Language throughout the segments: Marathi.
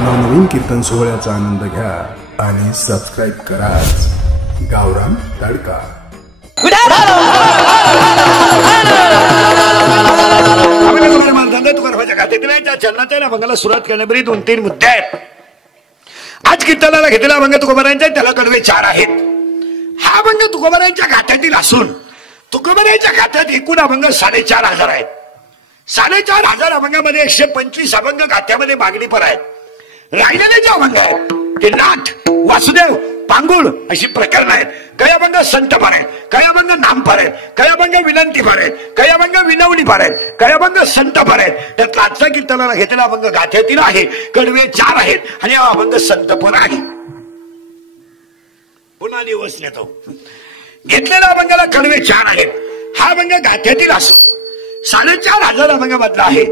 नवनवीन कीर्तन सोहळ्याचा आनंद घ्या आणि सबस्क्राईब करा गावरान तडका। चलनाच्या अभंगाला सुरुवात करण्यापूर्वी 2-3 मुद्दे आहेत। आज कीर्तनाला घेतलेला अभंग तुकोबारायांचा त्याला कडवे 4 आहेत। हा अभंग तुकोबारायांच्या गाथ्यातील असून तुकोबारायांच्या गाथ्यात एकूण अभंग 4,500 आहेत। 4,500 अभंगामध्ये 125 अभंग गाथ्यामध्ये मागणी पर आहेत। राहिलेले जे अभंग आहेत ते नाथ, वासुदेव, पांगुळ अशी प्रकरण आहेत। काही अभंग संतपर आहेत, काही अभंग नामपर आहेत, काही अभंग विनंतीपर आहेत, काही अभंग विनवणीपर आहेत, काही अभंग संतपर आहेत। त्यात आजचा कीर्तनाला घेतलेला अभंग गाथ्यातील आहे, कडवे 4 आहेत आणि हा अभंग संतपर आहे। पुन्हा दिवस नेतो घेतलेल्या अभंगाला कडवे 4 आहेत। हा अभंग गाथ्यातील असून 4,500 अभंगामधला आहे,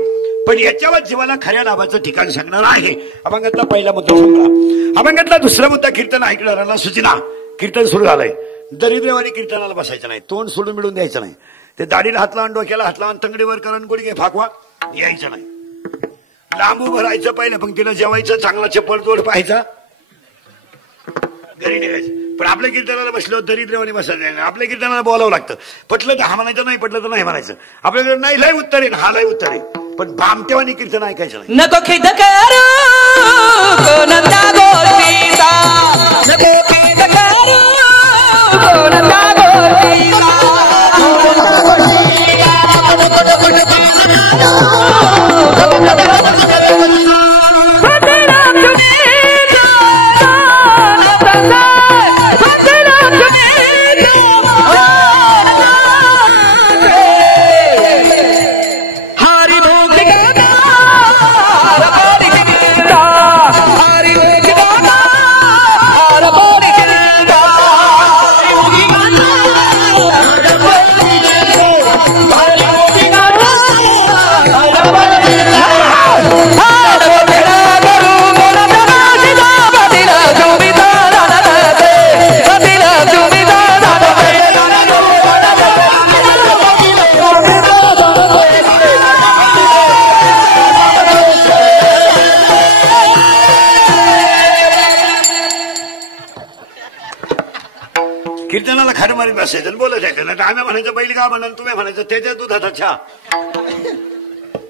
पण याच्यावर जीवाला खऱ्या लाभाचं ठिकाण सांगणार आहे। अभंगातला पहिला मुद्दा सांगला। अभंगातला दुसरा मुद्दा कीर्तन ऐकणाऱ्यांना सूचना। कीर्तन सुरू झालंय, दरिद्रवाणी कीर्तनाला बसायचं नाही, तोंड सोडून मिळून द्यायचं नाही। ते दाढीला हात लावून, डोक्याला हात लावून, तंगडीवर करून गुडघे फाकवा यायचं नाही। लांबू भरायचं, पहिल्या पंक्तीला जेवायचं, चांगला चप्पल जोड पाहायचा, घरी निघायचं। पण आपल्या कीर्तनाला बसलो दरिद्रवाणी बसायचं नाही। आपल्या कीर्तनाला बोलावं लागतं, पटलं तर हा म्हणायचं, नाही पटलं तर नाही म्हणायचं। आपल्याकडे नाही लय उत्तर आहे, हा लय उत्तर आहे, पण भामटेवानी कीर्तन ऐकायचं नाही। नको खिद करू कोणत्या गोष्टीचा, नको खिद करू कोणत्या गोष्टीचा, कीर्तनाला खाड मारीत बसायचं, बोलत आहे ना। आम्ही म्हणायचं बैल का म्हणून, तुम्ही म्हणायचं त्याच्या दुधाचा चहा,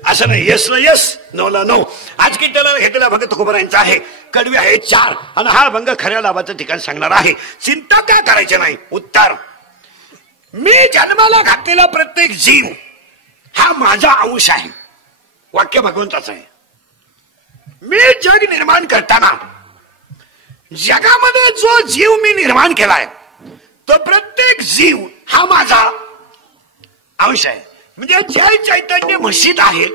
असं नाही। येस ला येस, नो ला नो। आज कीर्तनाला घेतलेला अभंग तुकोबारायांचा आहे, कडवे आहे 4 आणि हा अभंग खऱ्या लाभाचं ठिकाण सांगणार आहे। चिंता काय करायची नाही। उत्तर, मी जन्माला घातलेला प्रत्येक जीव हा माझा अंश आहे। वाक्य भगवंताचं आहे। मी जग निर्माण करताना जगामध्ये जो जीव मी निर्माण केलाय तो प्रत्येक जीव हा माझा अंश आहे। म्हणजे जे चैतन्य म्हशीत आहे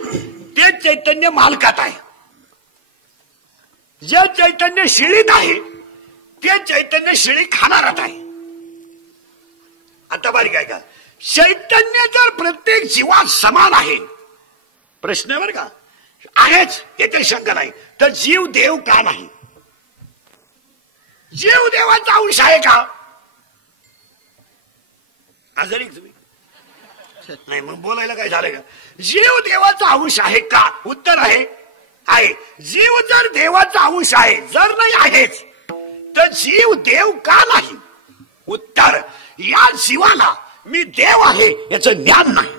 ते चैतन्य मालकात आहे, जे चैतन्य शिळीत आहे ते चैतन्य शिळी खाणारात आहे। आता बारीक आहे का, चैतन्य जर प्रत्येक जीवात समान आहे, प्रश्न बर का आहेच याची शंका नाही, तर जीव देव का नाही? जीव देवाचा अंश आहे का? आजारी तुम्ही नाही, मग बोलायला काय झालं का? जीव देवाचा अंश आहे का? उत्तर आहे, आहे। जीव जर देवाचा अंश आहे, जर नाही आहेच तर जीव देव का नाही? उत्तर, या जीवाला मी देव आहे याचं ज्ञान नाही।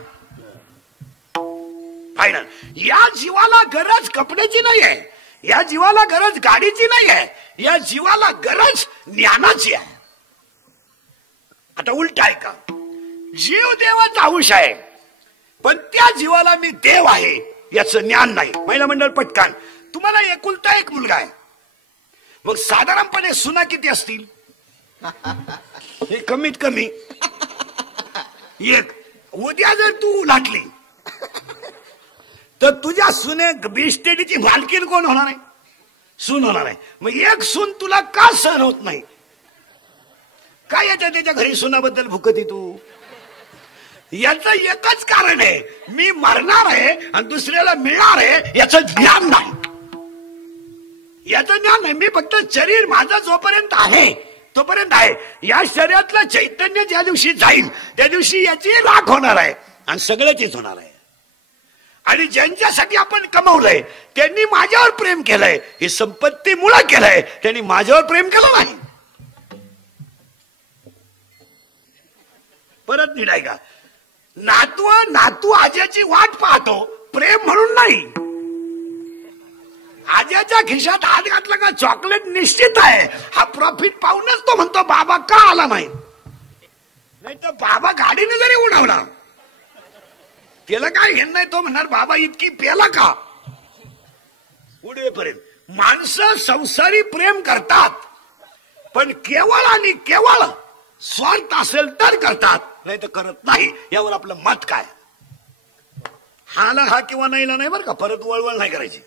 फायनल, या जीवाला गरज कपड्याची नाही आहे, या जीवाला गरज गाडीची नाही आहे, या जीवाला गरज ज्ञानाची आहे। आता उलट आहे का, जीव देवाचा अंश आहे पण त्या जीवाला मी देव आहे याचं ज्ञान नाही। महिला मंडळ पटकन, तुम्हाला एकुलता एक मुलगा आहे, मग साधारणपणे सुना किती असतील? हे कमीत कमी एक। उद्या जर तू लाटली तर तुझ्या सुने बिस्टेडीची मालकीन कोण होणार आहे? सून होणार आहे। मग एक सून तुला का सहन होत नाही? काय याच्या त्याच्या घरी सुनाबद्दल भुकती तू? याचं एकच कारण आहे, मी मरणार आहे आणि दुसऱ्याला मिळणार आहे याचं ज्ञान नाही। याचं ज्ञान नाही, मी फक्त शरीर माझं जोपर्यंत आहे तोपर्यंत आहे। या शरीरातलं चैतन्य ज्या दिवशी जाईल त्या दिवशी याची राख होणार आहे आणि सगळ्याचीच होणार आहे। आणि ज्यांच्यासाठी आपण कमवलंय त्यांनी माझ्यावर प्रेम केलंय, ही संपत्तीमुळे केलंय, त्यांनी माझ्यावर प्रेम केलं नाही. परत नीट का नातू आज्याची वाट पाहतो, प्रेम म्हणून नाही. आज्याच्या खिशात हात घातला का चॉकलेट निश्चित आहे, हा प्रॉफिट पाहूनच तो म्हणतो बाबा का आला नाही. नाही तर बाबा गाडीने जरी उडवला त्याला काय घेणं नाही, तो म्हणणार बाबा इतकी पेला का उडवेपर्यंत. माणसं संसारी प्रेम करतात, पण केवळ आणि केवळ स्वार्थ असेल तर करतात, नाही तर करत नाही. यावर आपलं मत काय? हाला हा किंवा नाहीला नाही बरं का, परत वळवळ नाही करायची.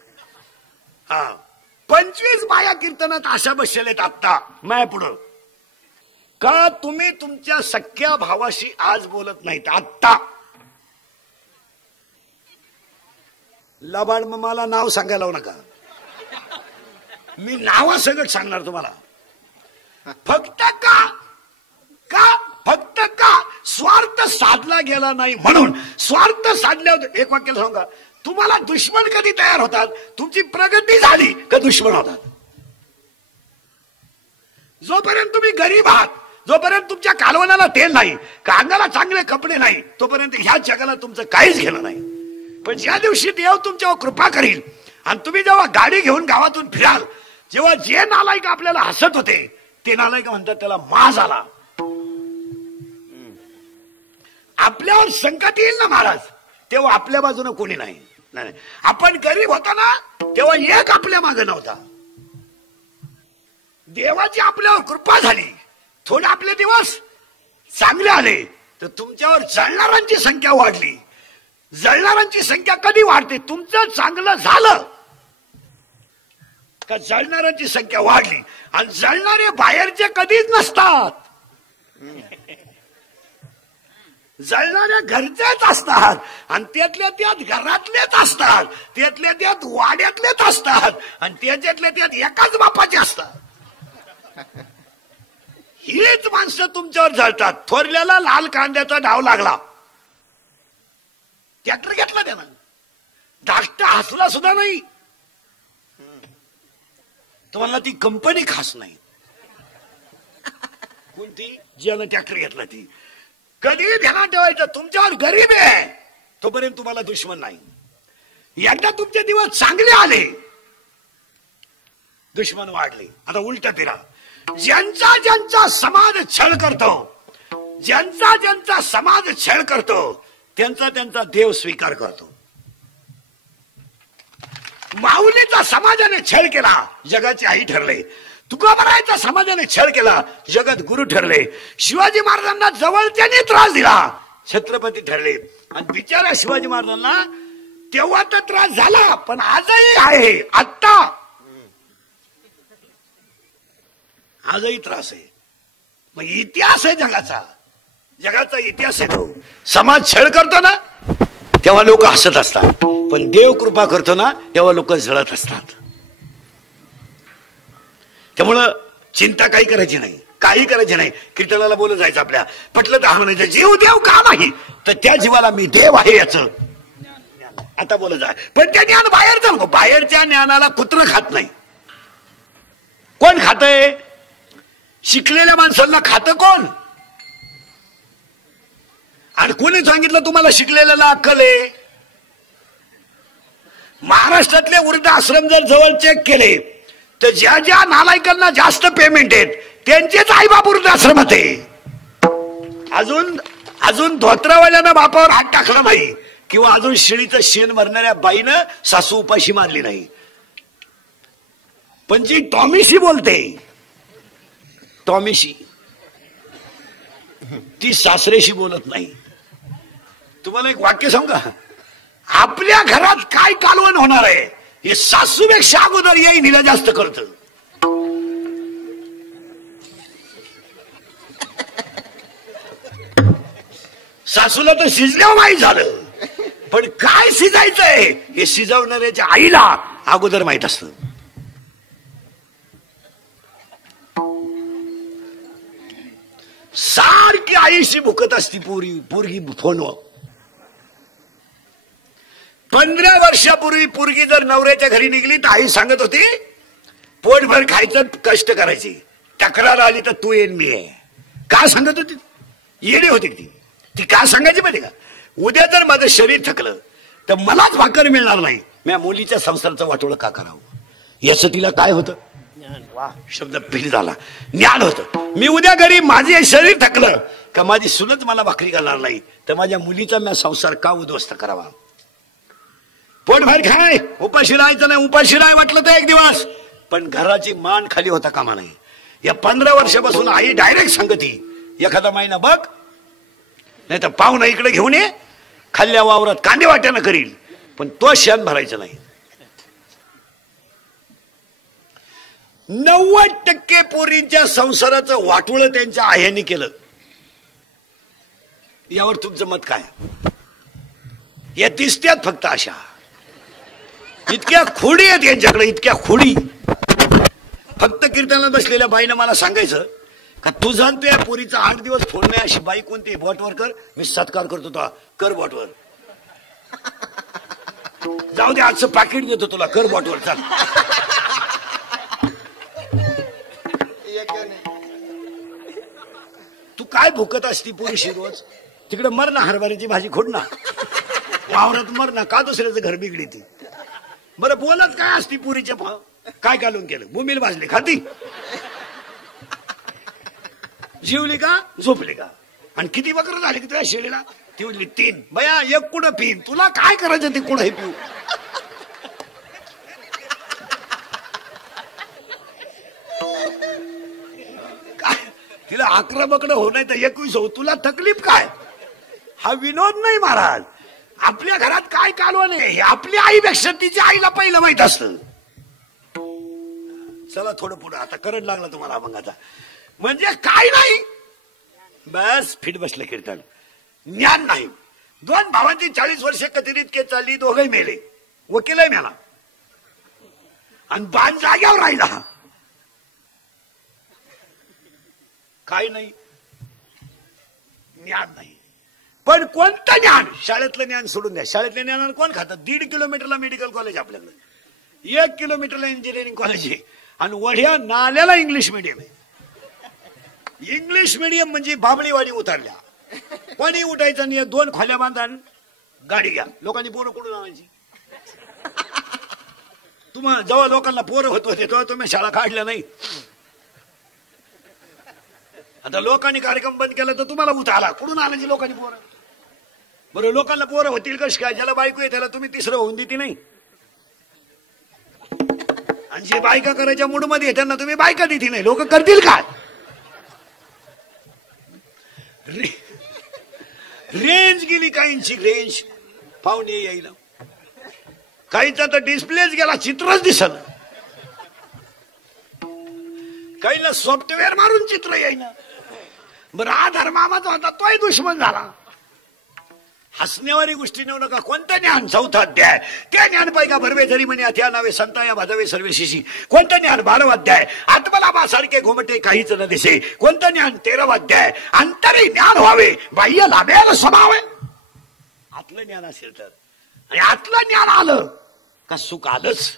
हा 25 बाया कीर्तनात अशा बसलेत आत्ता माय पुढं. का तुम्ही तुमच्या सख्या भावाशी आज बोलत नाहीत? आत्ता लबाड मला नाव सांगायला लावू नका, मी नावासकट सांगणार तुम्हाला. फक्त का स्वार्थ साधला गेला नाही म्हणून. स्वार्थ साधल्यावर एक वाक्य सांगा, तुम्हाला दुश्मन कधी तयार होतात? तुमची प्रगती झाली का दुश्मन होतात. जोपर्यंत तुम्ही गरीब आहात, जोपर्यंत तुमच्या कालवणाला तेल नाही, अंगाला चांगले कपडे नाही, तोपर्यंत ह्या जगाला तुमचं काहीच घेणं नाही. पण ज्या दिवशी देव तुमच्यावर कृपा करील आणि तुम्ही जेव्हा गाडी घेऊन गावातून फिराल, जेव्हा जे नालायक आपल्याला हसत होते ते नालायक म्हणतात त्याला माज आला. आपल्यावर संकट येईल ना महाराज, तेव्हा आपल्या बाजूने कोणी नाही. आपण गरीब होता ना तेव्हा एक आपल्या मागे नव्हता. देवाची आपल्यावर कृपा झाली, थोडे आपले दिवस चांगले आले तर तुमच्यावर जळणाऱ्यांची संख्या वाढली. जळणाऱ्यांची संख्या कधी वाढते? तुमचं चांगलं झालं का जळणाऱ्यांची संख्या वाढली. आणि जळणारे बाहेरचे कधीच नसतात, जळणाऱ्या घरचेच असतात. आणि त्यातल्या त्यात घरातलेच असतात, त्यातल्या त्यात वाड्यातलेच असतात, आणि त्याच्यातल्या त्यात एकाच बापाचे असतात. हीच माणसं तुमच्यावर जळतात. थोरल्याला लाल कांद्याचा डाव लागला, ट्रॅक्टर घेतला त्यानं, धाकटा हसला सुद्धा नाही. तुम्हाला ती कंपनी खास नाही. कोणती? ज्यानं ट्रॅक्टर घेतला ती. कधी ध्यानात ठेवायचं, तुमच्यावर गरीब आहे तोपर्यंत तुम्हाला दुश्मन नाही. एकदा तुमचे दिवस चांगले आले दुश्मन वाढले. आता उलट फिरा, ज्यांचा समाज छळ करतो, ज्यांचा समाज छळ करतो त्यांचा देव स्वीकार करतो. माऊलीचा समाजाने छळ केला, जगाची आई ठरले. तुकोबारायांचा समाजाने छळ केला, जगत गुरु ठरले. शिवाजी महाराजांना जवळच्याने त्रास दिला, छत्रपती ठरले. आणि बिचारा शिवाजी महाराजांना तेव्हा तर त्रास झाला, पण आजही आहे. आजही त्रास आहे. मग इतिहास आहे जगाचा इतिहास आहे तो. समाज छळ करतो ना तेव्हा लोक हसत असतात, पण देव कृपा करतो ना तेव्हा लोक जळत असतात. त्यामुळं चिंता काही करायची नाही, काही करायची नाही. कीर्तनाला बोलत जायचं, आपल्या पटलं तर म्हणायचं जीव देव का नाही, तर त्या जीवाला मी देव आहे याचं आता बोलत जाय. पण त्या ज्ञान बाहेरचं नको. बाहेरच्या ज्ञानाला कुत्र खात नाही. कोण खातंय? शिकलेल्या माणसांना खातं कोण? आणि कोणी सांगितलं तुम्हाला शिकलेल्याला अक्कल आहे? महाराष्ट्रातले वृद्धाश्रम जर जवळ चेक केले तर ज्या ज्या नालायकांना जास्त पेमेंट आहेत त्यांचेच आईबाप वृद्धाश्रमात आहे. अजून धोत्रावाल्यानं बापावर हात टाकला नाही, किंवा अजून शिळीचं शेण भरणाऱ्या बाईनं सासू उपाशी मारली नाही. पण जी टॉमीशी बोलते, टॉमीशी, ती सासरेशी बोलत नाही. तुम्हाला एक वाक्य सांगू का? आपल्या घरात काय कालवण होणार आहे हे सासूपेक्षा अगोदर येई हिला जास्त करत. सासूला तर शिजल्यावर माहीत झालं, पण काय शिजायचंय हे शिजवणाऱ्याच्या आईला अगोदर माहित असतं. सारखी आईशी भुकत असती पोरगी फोनवर. 15 वर्षापूर्वी पोरगी जर नवऱ्याच्या घरी निघली तर आई सांगत होती पोटभर खायचं कष्ट करायची, तक्रार आली तर तू येईन मी आहे. का सांगत होती? येणे होती ती का सांगायची माहिती का? उद्या जर माझं शरीर थकलं तर मलाच भाकर मिळणार नाही, मी मुलीच्या संसाराचं वाटोळं का करावं? याचं तिला काय होतं? वा शब्द फील झाला, ज्ञान होतं. मी उद्या घरी माझे शरीर थकलं का माझी सुनच मला भाकरी घालणार नाही, तर माझ्या मुलीचा मी संसार का उद्ध्वस्त करावा? पोटभर खाय, उपाशी राहायचं नाही. उपाशी राहाय म्हटलं तर एक दिवस, पण घराची मान खाली होता कामा नाही. या 15 वर्षापासून आई डायरेक्ट सांगती एखादा महिना बघ, नाही तर पाहुणा इकडे घेऊन ये, खाल्ल्या वावरात कांदे वाट्यानं करील, पण तो शेण भरायचं नाही. 90% पोरींच्या संसाराचं वाटोळं त्यांच्या आयांनी केलं. यावर तुमचं मत काय? या दिसत्यात फक्त अशा इतक्या खोडी आहेत यांच्याकडे, इतक्या खोडी. फक्त कीर्तनात बसलेल्या बाईनं मला सांगायचं का तू जाणतो या पोरीचा 8 दिवस फोन नाही, अशी बाई कोणती? बोटवर कर, मी सत्कार करतो तुला, कर बोटवर. जाऊ दे आजचं पाकिट देतो तुला, कर बोटवर, चाल. तू काय भुकत असती पोरीशी रोज? तिकडे मर ना, हरभऱ्याची भाजी खोड ना, वावरात मर ना, का दुसऱ्याचं घर बिगडी ती? बरं बोलत काय असती पुरीच्या भाव? काय घालून केलं? भूमीला भाजले खाती, जीवली का झोपली का? आणि किती बकर झाली की तुझ्या शेळीला? ती उरली 3. बया एक कुठं पिन, तुला काय करायचं ते कुठं हे पिऊ? काय तिला 11 बकडं हो नाही तर 21 हो, तुला तकलीफ काय? हा विनोद नाही महाराज. आपल्या घरात काय कालवण आहे आपल्या आईपेक्षा तिच्या आईला पहिलं माहित असतं. चला थोडं पुढं, आता करंट लागला तुम्हाला मग. आता म्हणजे काय नाही, बस फिट बसलं कीर्तन. ज्ञान नाही. 2 भावांची 40 वर्ष कथिरीत चालली, दोघंही मेले. वकीलही मेला आणि बाण जाग्यावर राहिला. काय नाही, ज्ञान नाही. पण कोणतं ज्ञान? शाळेतलं ज्ञान सोडून द्या. शाळेतल्या ज्ञानानं कोण खातं? 1.5 किलोमीटरला मेडिकल कॉलेज आपल्याकडे, 1 किलोमीटरला इंजिनिअरिंग कॉलेज आहे, आणि वढ्या नाल्याला इंग्लिश मिडियम आहे. इंग्लिश मिडियम म्हणजे बाबळीवाडी उतरल्या, पाणी उठायचं नाही, 2 खोल्या बांधून गाडी घ्या. लोकांनी पोरं कुठून आणायची? तुम्हाला जेव्हा लोकांना पोरं होत होते तेव्हा तुम्ही शाळा काढल्या नाही. आता लोकांनी कार्यक्रम बंद केला तर तुम्हाला उत आला, कुठून आणायची लोकांनी पोरं? बरं लोकांना पोरं होतील कशी काय? ज्याला बायको आहे त्याला तुम्ही 3रं होऊन देते नाही, आणि जे बायका करायच्या मूड मध्ये त्यांना तुम्ही बायका देते नाही. लोक करतील काय? रेंज गेली काहींची, रेंज पाहुणे यायला, काहींचा तर डिस्प्लेच गेला, चित्रच दिसलं. काहीला सॉफ्टवेअर मारून चित्र येईना. बरं आधार मामाचा होता तोही दुश्मन झाला. हसण्यावारी गोष्टी नेऊ नका. कोणतं ज्ञान? 4था अध्याय. त्या ज्ञान पैका भरवे जरी म्हणे अथ्या नावे संता या भाजवे सर्वेशिशी. कोणतं ज्ञान? 12वा अध्याय. आत्मलाभासारखे घोमटे काहीच न दिसे. कोणतं ज्ञान? 13वा अध्याय. अंतरी ज्ञान व्हावे बाह्य लाभेल स्वभावे. आतलं ज्ञान असेल तर, आणि आतलं ज्ञान आलं का सुख आलंच.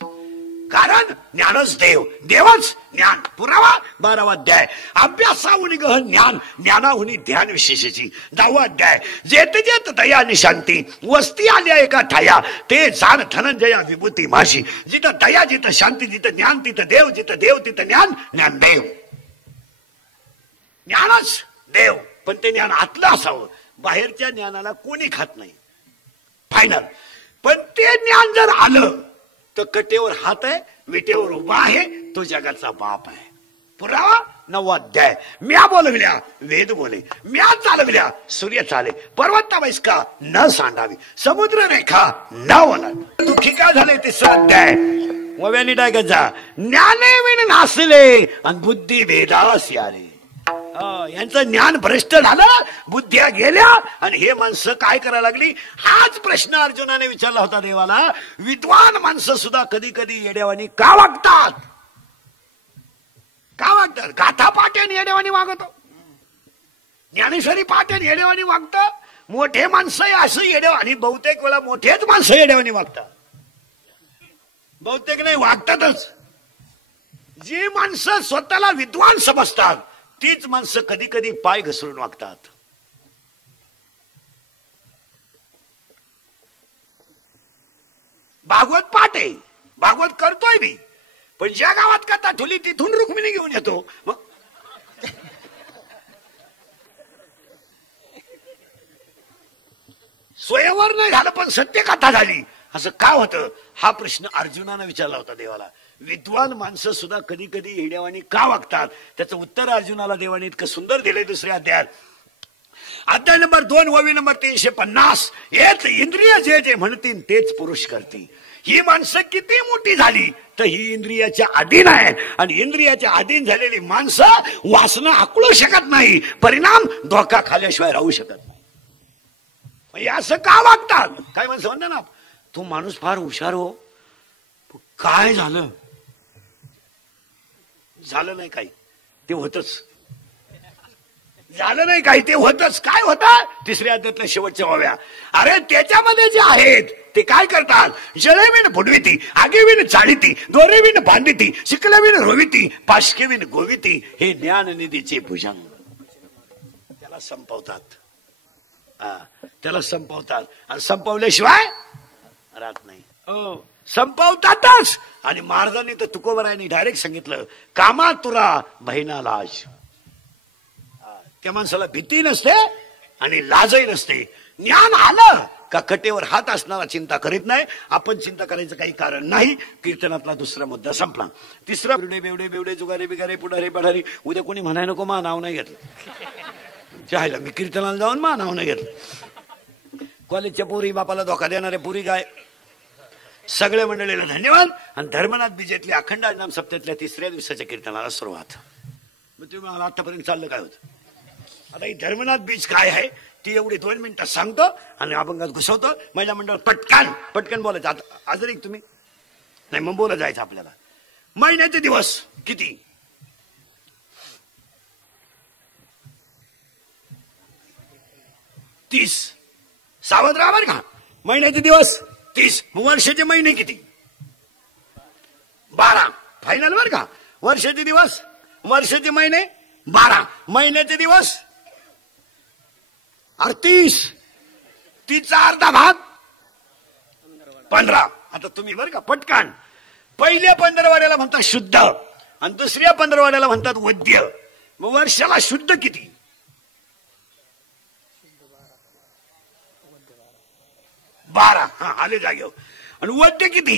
कारण ज्ञानच देव, देवच ज्ञान. पुरावा 12वा अध्याय. अभ्यासाहुनी गहन ज्ञान, ज्ञानाहुनी ध्यान विशेषाची. 10वा अध्याय. जेत जेत दया आणि शांती वस्ती आल्या एका ठाया, ते जाण धनंजया विभूती माशी. जिथं दया जिथं शांती, जिथं ज्ञान तिथं देव, जिथं देव तिथं ज्ञान, ज्ञानदेव. ज्ञानच देव, पण ते ज्ञान आतलं असावं. बाहेरच्या ज्ञानाला कोणी खात नाही, फायनल. पण ते ज्ञान जर आलं तर कटेवर हात आहे, विटेवर उभा आहे, तो जगाचा बाप आहे. पुरावा 9वा अध्याय. म्या बोलविल्या वेद बोले, म्या चालविल्या सूर्य चाले, पर्वता बैसका न सांडावी, समुद्र रेखा न ओलांड. दुःखी का झाले? 3रा अध्याय. वव्यानी डायगत जा. ज्ञाने विण नासले आणि बुद्धी वेदास याले. यांचं ज्ञान भ्रष्ट झालं, बुद्ध्या गेल्या, आणि हे माणसं काय करायला लागली? हाच प्रश्न अर्जुनाने विचारला होता देवाला. विद्वान माणसं सुद्धा कधी कधी येड्यावानी का वागतात? का वागतात? गाथा पाट्याने येड्यावानी वागतो, ज्ञानेश्वरी पाट्याने येड्यावानी वागतं, मोठे माणसं असं येड्या आणि बहुतेक वेळा मोठेच माणसं येड्यावानी वागतात. बहुतेक नाही, वागतातच. जी माणसं स्वतःला विद्वान समजतात तीच माणसं कधी कधी पाय घसरून वागतात. भागवत पाठ आहे, भागवत करतोय मी, पण ज्या गावात कथा ठुली तिथून रुक्मिणी घेऊन येतो. मग स्वयंवर नाही झालं पण सत्य कथा झाली, असं का होतं? हा प्रश्न अर्जुनानं विचारला होता देवाला. विद्वान माणसं सुद्धा कधी कधी हिड्यावानी का वागतात, त्याचं उत्तर अर्जुनाला देवाने इतकं सुंदर दिलंय दुसऱ्या अध्यायात. अध्याय नंबर 2 ववी नंबर 350. हेच इंद्रिय जे जे म्हणतील तेच पुरुष करतील. ही माणसं किती मोठी झाली तर ही इंद्रियाच्या अधीन आहे, आणि इंद्रियाच्या अधीन झालेली माणसं वासना आकळू शकत नाही, परिणाम धोका खाल्ल्याशिवाय राहू शकत नाही. असं का वागतात? काय माणसं म्हणतात ना, तो माणूस फार हुशार हो, काय झालं? झालं नाही काही, ते होतच. झालं नाही काही, ते होतच. काय होतं? तिसऱ्या अध्यायातल्या शेवटच्या ओव्या. अरे त्याच्यामध्ये जे आहेत ते काय करतात? जळेविण फुडविती, आगेविण चाळीती, दोरेविण बांधिती, शिकल्याविण रोविती, पाशकेविण गोविती, हे ज्ञाननिधीचे भुजंग. त्याला संपवतात, त्याला संपवतात, आणि संपवल्याशिवाय राहत नाही. संपवतातच. आणि महाराजांनी तर तुकोबरायांनी डायरेक्ट सांगितलं, कामा तुरा बहिणा लाज. त्या माणसाला भीती नसते आणि लाजही नसते. ज्ञान आलं का कटेवर हात असणारा चिंता करीत नाही. आपण चिंता करायचं काही कारण नाही. कीर्तनातला दुसरा मुद्दा संपला. तिसरा, बेवडे बेवडे बेवडे जुगारे बिगारे पुढारे पढारी. उद्या कोणी म्हणाय नको मा नाव नाही घेतलं. चायला मी कीर्तनाला जाऊन मा नाव नाही घेतलं. कॉलेजच्या पोरी, बापाला धोका देणाऱ्या पोरी काय. सगळ्या मंडळीला धन्यवाद. आणि धर्मनाथ बीजेतल्या अखंड नाम सप्त्यातल्या तिसऱ्या दिवसाच्या कीर्तनाला सुरुवात. मग तुम्ही मला आतापर्यंत चाललं काय होतं? आता ही धर्मनाथ बीज काय आहे ती एवढी 2 मिनिटात सांगतो आणि अभंगात घुसवतो. महिला मंडळ पटकन पटकन बोलायचं. आता आजरी तुम्ही नाही, मग बोला जायचं आपल्याला. महिन्याचे दिवस किती? 30. सावध राहा बरं का. महिन्याचे दिवस 30. वर्षाचे महिने किती? 12. फायनल बरं का. वर्षाचे दिवस, वर्षाचे महिने 12. महिन्याचे दिवस 38. 30चा अर्धा भाग 15. आता तुम्ही बरं का पटकन. पहिल्या 15वाड्याला म्हणतात शुद्ध आणि दुसऱ्या 15वाड्याला म्हणतात वद्य. मग वर्षाला शुद्ध किती? 12. हा, आले जागेवर. आणि वद्य किती?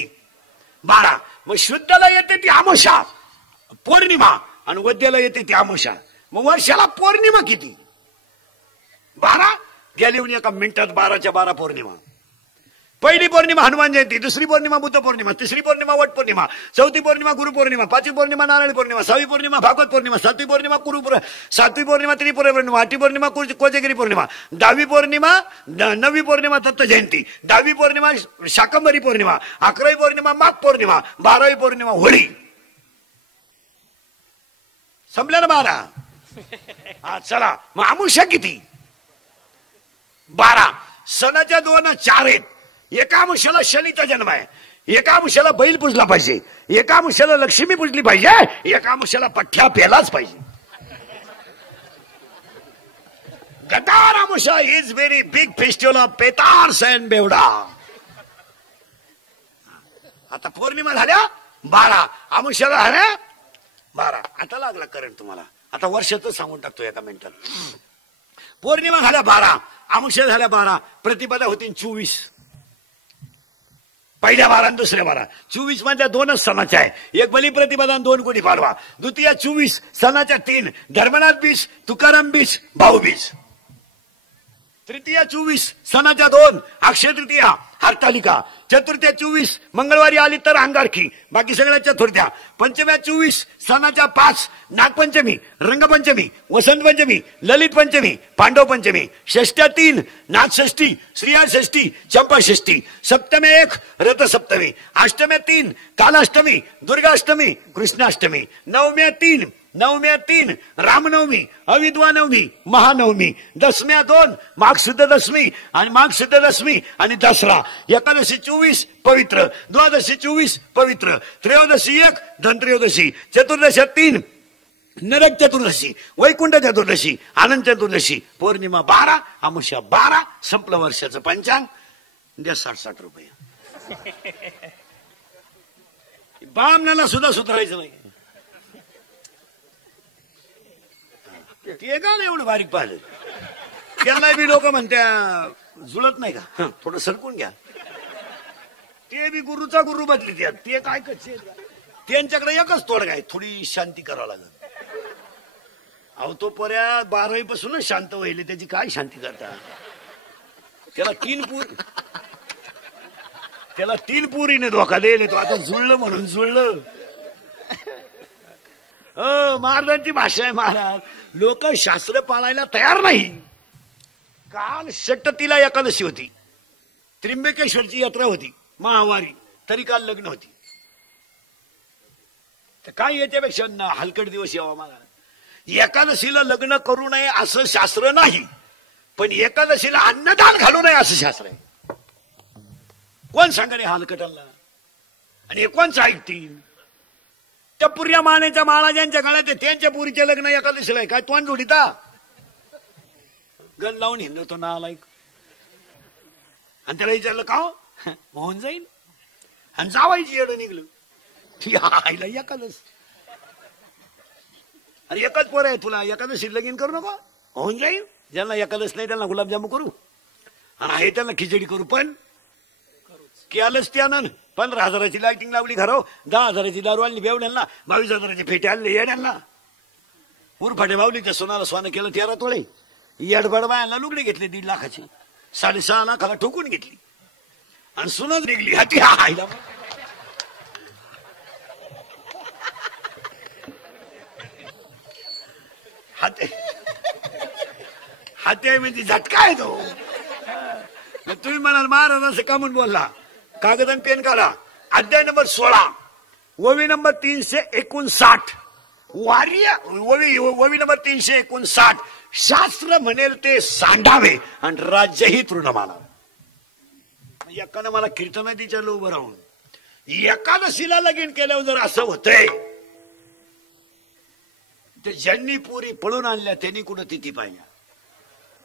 12. मग शुद्धला येते ती अमावस्या पौर्णिमा आणि वद्याला येते ती अमावस्या. मग वर्षाला पौर्णिमा किती? 12. गेली एका मिनिटात 12च्या 12 पौर्णिमा. पहिली पौर्णिमा हनुमान जयंती, दुसरी पौर्णिमा बुद्ध पौर्णिमा, तिसरी पौर्णिमा वट पौर्णिमा, चौथी पौर्णिमा गुरु पौर्णिमा, 5वी पौर्णिमा नारायण पौर्णिमा, 6वी पौर्णिमा भागवत पौर्णिमा, 7वी पौर्णिमा कुरुपुर, 7वी पौर्णिमा त्रिपुरा पौर्णिमा, 8वी पौर्णिमा कोजगिरी पौर्णिमा, 10वी पौर्णिमा 9वी पौर्णिमा दत्त जयंती, 10वी पौर्णिमा शाकंभरी पौर्णिमा, 11वी पौर्णिमा माघ पौर्णिमा, 12वी पौर्णिमा होळी. संपल्या ना 12. हा चला. मग अमावस्या किती? 12. सणाच्या 2 4 आहेत. एका अमावस्याला शनीचा जन्म आहे, एका अमावस्याला बैल पूजला पाहिजे, एका अमावस्याला लक्ष्मी पूजली पाहिजे, एका अमावस्याला पठ्ठ्या पेलाच पाहिजे. Gatari Amavasya is very big festival of पेतार्स अँड बेवडा. आता पौर्णिमा झाल्या 12, अमावस्याला झाल्या 12. आता लागला करंट तुम्हाला. आता वर्षाचं सांगून टाकतो एका मिनिटात. पौर्णिमा झाल्या 12, अमावस्या झाल्या 12, प्रतिपदा होती 24. पहिल्या 12 आणि दुसऱ्या 12. 24 मध्ये 2च सणाच्या आहे. एक बलिप्रतिपदा आणि 2 गुढी पाडवा. द्वितीय 24 सणाच्या 3, धर्मनाथ बीज, तुकाराम बीज, भाऊबीज. तृतीया 24 सणाच्या 2, अक्षय तृतीया, हरतालिका. चतुर्थ्या 24 मंगळवारी आली तर अंगारकी, बाकी सगळ्या चतुर्थ्या. पंचम्या 24 सणाच्या 5, नागपंचमी, रंगपंचमी, वसंत पंचमी, ललित पंचमी, पांडव पंचमी. षष्ठ्या 3 नाथषष्ठी, श्रीया षष्ठी, चंपा षष्ठी. सप्तम्या 1 रथसप्तमी. अष्टम्या 3 कालाष्टमी, दुर्गाष्टमी, कृष्णाष्टमी. नवम्या 3 नवम्या 3 रामनवमी, अविद्वा नवमी, महानवमी, दशम्या 2 माघ शुद्ध दशमी आणि माघ शुद्ध दशमी आणि दसरा. एकादशी 24 पवित्र, द्वादशी 24 पवित्र, त्रयोदशी 1 धनत्रयोदशी, चतुर्दशी 3 नरक चतुर्दशी, वैकुंठ चतुर्दशी, आनंद चतुर्दशी, पौर्णिमा 12, अमावस्या 12, संपलं वर्षाचं पंचांग. द्या 60 रुपये. बामणाला सुद्धा सुधारायचं नाही. ते का नाही एवढं बारीक पाहिलं. त्याला बी लोक म्हणत्या जुळत नाही का, थोडं सरकून घ्या. ते बी गुरुचा गुरु बदली त्यात. ते काय कच्चे त्यांच्याकडे एकच तोडगा आहे, थोडी शांती करावं लागेल. अहो तो पर्या 12वी पासूनच शांत व्हायले, त्याची काय शांती करता. त्याला 3 पुरीने धोका देईल. तो आता जुळलं म्हणून जुळलं. महाराजांची भाषा आहे महाराज. लोक शास्त्र पाळायला तयार नाही. काल षटतीला एकादशी होती, त्र्यंबकेश्वरची यात्रा होती, महावारी, तरी काल लग्न होती. तर काय याच्यापेक्षा हलकट दिवस यावा मला. एकादशीला लग्न करू नये असं शास्त्र नाही, पण एकादशीला अन्नदान घालू नये असं शास्त्र आहे. कोण सांगा रे हलकटाला. आणि हे कोणचं ऐकतील. त्या पुर्या मानेच्या माळा ज्यांच्या गळ्यात आहे त्यांच्या पुरीचे लग्न एकादशीला आहे. काय तोंड जोडीता गण लावून हिंडतो ना लाईक. आणि त्याला विचारलं का होऊन जाईल. आणि जावायची येडं निघलं आईला एकादश. अरे एकच पोर आहे तुला, एकादशी लगीन करू नका, होऊन जाईल. ज्यांना एकादश नाही त्यांना गुलाबजामू करू, आणि आहे त्यांना खिचडी करू. पण केलंच त्यानं 15,000ची लाइटिंग लावली घराव, 10,000ची दारू आणली बेवड्यांना, 22,000ची फेटे आणले येड्यांना. उरफाटे माऊलीच्या सोनाला सोनं केलं 13 तोळे. येडबड बायांना लुगडे घेतले 1.5 लाखाची, 6.5 लाखाला ठोकून घेतली. आणि सुनच निघली हाती. आईला हाते म्हणजे झटका आहे तो. तुम्ही म्हणाल महाराज असं का म्हणून बोलला. कागद आणि पेन काढा. अध्याय नंबर 16 ओवी नंबर 359 ओवी नंबर 359. शास्त्र म्हणेल ते सांडावे आणि राज्यही तृण मानावे. एकानं मला कीर्तनादीच्या उभं राहून एकादशीला लगीन केल्यावर जर असं होतंय तर ज्यांनी पुरी पळून आणल्या त्यांनी कुठं तिथी पाहिल्या.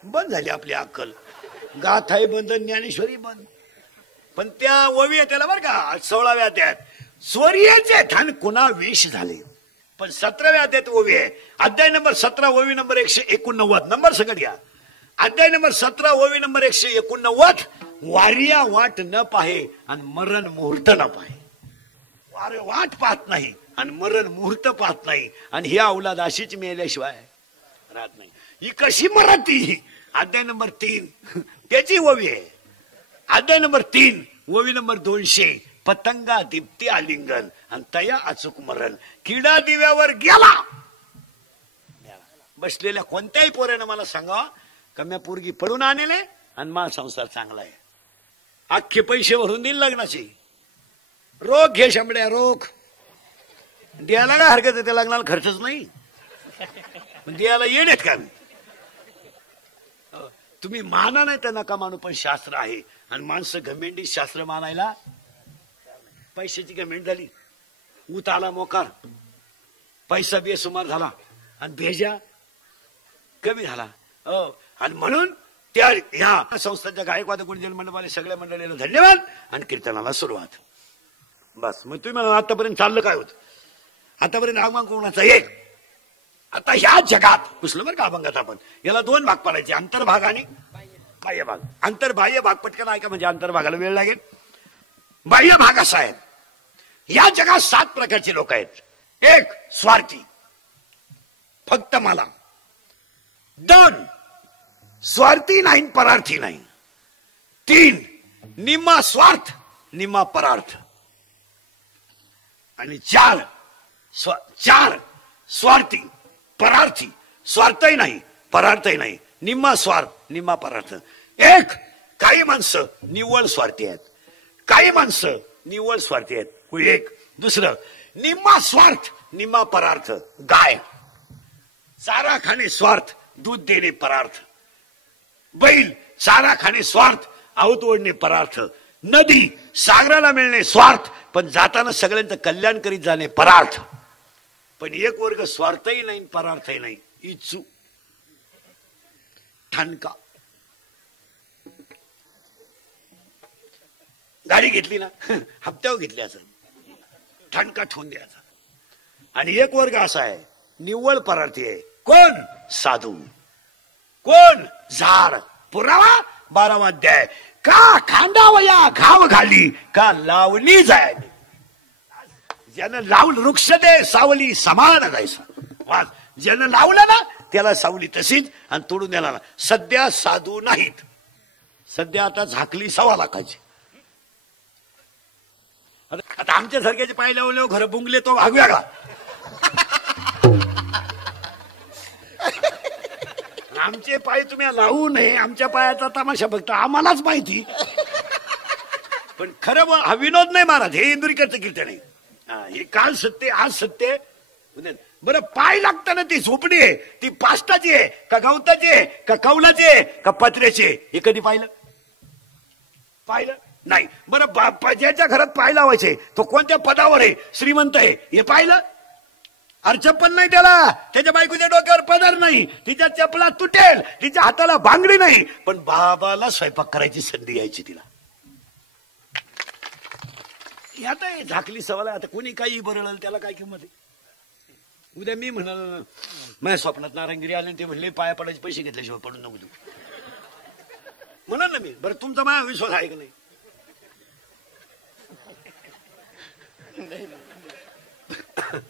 बंद झाली आपली अक्कल. गाथाई बंद, ज्ञानेश्वरी बंद. पण त्या ओवी त्याला बरं का 16व्या त्यात स्वर्याचे ठाण कुणा वेश झाले. पण 17व्या त्यात ओवी आहे. अध्याय नंबर 17 ओवी नंबर 189. नंबर सगळं घ्या. अध्याय नंबर 17 ओवी नंबर 189. वारिया वाट न पाहे आणि मरण मुहूर्त न पाहे. वारे वाट पाहत नाही आणि मरण मुहूर्त पाहत नाही. आणि ही अवलाद अशीच मेल्याशिवाय राहत नाही. ही कशी मराठी. अध्याय नंबर 3 त्याची ओवी आहे. अध्याय नंबर 3 ओवी नंबर 200. पतंगा दीप्ती आलिंगन आणि तया अचूक मरण. किडा दिव्यावर गेला. बसलेल्या कोणत्याही पोऱ्यानं मला सांगा का मी पोरगी पळून आणले आणि माझा संसार चांगला आहे. अख्खे पैसे भरून देईल लग्नाचे. रोख घे शंभड्या रोख. द्यायला काय हरकत आहे, त्या लग्नाला खर्चच नाही. द्यायला येण्यात का. तुम्ही माना नाही तर नका मानू, पण शास्त्र आहे. आणि माणसं घमेंडी शास्त्र मानायला. पैशाची घमेंड झाली, ऊत आला मोकार, पैसा बेसुमार झाला आणि भेजा कमी झाला. आणि म्हणून त्या ह्या संस्थांच्या गायकवाद गुरुजन मंडळाला सगळ्या मंडळीला धन्यवाद आणि कीर्तनाला सुरुवात. बस मग तुम्ही म्हणा आतापर्यंत चाललं काय होत. आतापर्यंत आगमन कोणाचा एक. आता ह्या जगात पुसलं बरं का अभंगात आपण. याला 2 भाग पाडायचे, अंतर्भाग आणि बाह्य भाग. अंतर्बाह्य भाग पटकन ऐका म्हणजे अंतर्भागाला वेळ लागेल. बाह्य भाग असा आहे, या जगात 7 प्रकारचे लोक आहेत. 1 स्वार्थी, फक्त मला. 2 स्वार्थी नाही परार्थी नाही. 3 निम्मा स्वार्थ निम्मा परार्थ. आणि 4 स्वार्थी परार्थी, स्वार्थही नाही परार्थही नाही, निम्मा स्वार्थ निम्मा परार्थ. 1 काही माणसं निव्वळ स्वार्थी आहेत, काही माणसं निव्वळ स्वार्थी आहेत. 1 दुसरं निम्मा स्वार्थ निम्मा परार्थ. गाय चारा खाणे स्वार्थ, दूध देणे परार्थ. बैल चारा खाणे स्वार्थ, आऊत ओढणे परार्थ. नदी सागराला मिळणे स्वार्थ, पण जाताना सगळ्यांचं कल्याण करीत जाणे परार्थ. पण एक वर्ग स्वार्थही नाही परार्थही नाही, इच्छू ठणका. गाडी घेतली ना, हप्त्यावर घेतली असं ठणका ठेवून द्यायचा. आणि एक वर्ग असा आहे निव्वळ परार्थी आहे. कोण? साधू. कोण? झाड. पुरावा 12वा अध्याय. का खांडावया घाव घाली, का लावली जाय. ज्यानं लावलं वृक्ष दे सावली समान जायचा. ज्यानं लावलं ना त्याला सावली तशीच, आणि तोडून द्याला ना. सध्या साधू नाहीत, सध्या आता झाकली 1.25 लाखाची. आता आमच्या सारख्याचे पाय लावले घर बुंगले तो भाग वेगळा. आमचे पाय तुम्ही लावू नये, आमच्या पायाचा तमाशा फक्त आम्हालाच माहिती. पण खरं हा विनोद नाही महाराज, हे इंदुरीकरचं कीर्तन आहे. हे काल सत्य आज सत्य. बरं पाय लागताना ती झोपडी आहे, ती पाष्टाची आहे का गवताची आहे का कौलाची आहे का पत्र्याची आहे, हे कधी पाहिलं? पाहिलं नाही. बरं ज्याच्या घरात पाय लावायचे तो कोणत्या पदावर आहे, श्रीमंत आहे, हे पाहिलं? अर्चप्पल नाही त्याला, त्याच्या बायकोच्या डोक्यावर पदर नाही, तिच्या चपला तुटेल, तिच्या हाताला भांगडी नाही, पण बाबाला स्वयंपाक करायची संधी यायची तिला. आता झाकली सवाल. आता कोणी काही बरळलं त्याला काय किंमत आहे? उद्या मी म्हणाल माझ्या स्वप्नात नारायणगिरी आले, ते म्हणले पाया पडायचे पैसे घेतल्याशिवाय पडून नको तू, म्हणाल ना मी. बरं तुमचा माझा विश्वास आहे का नाही?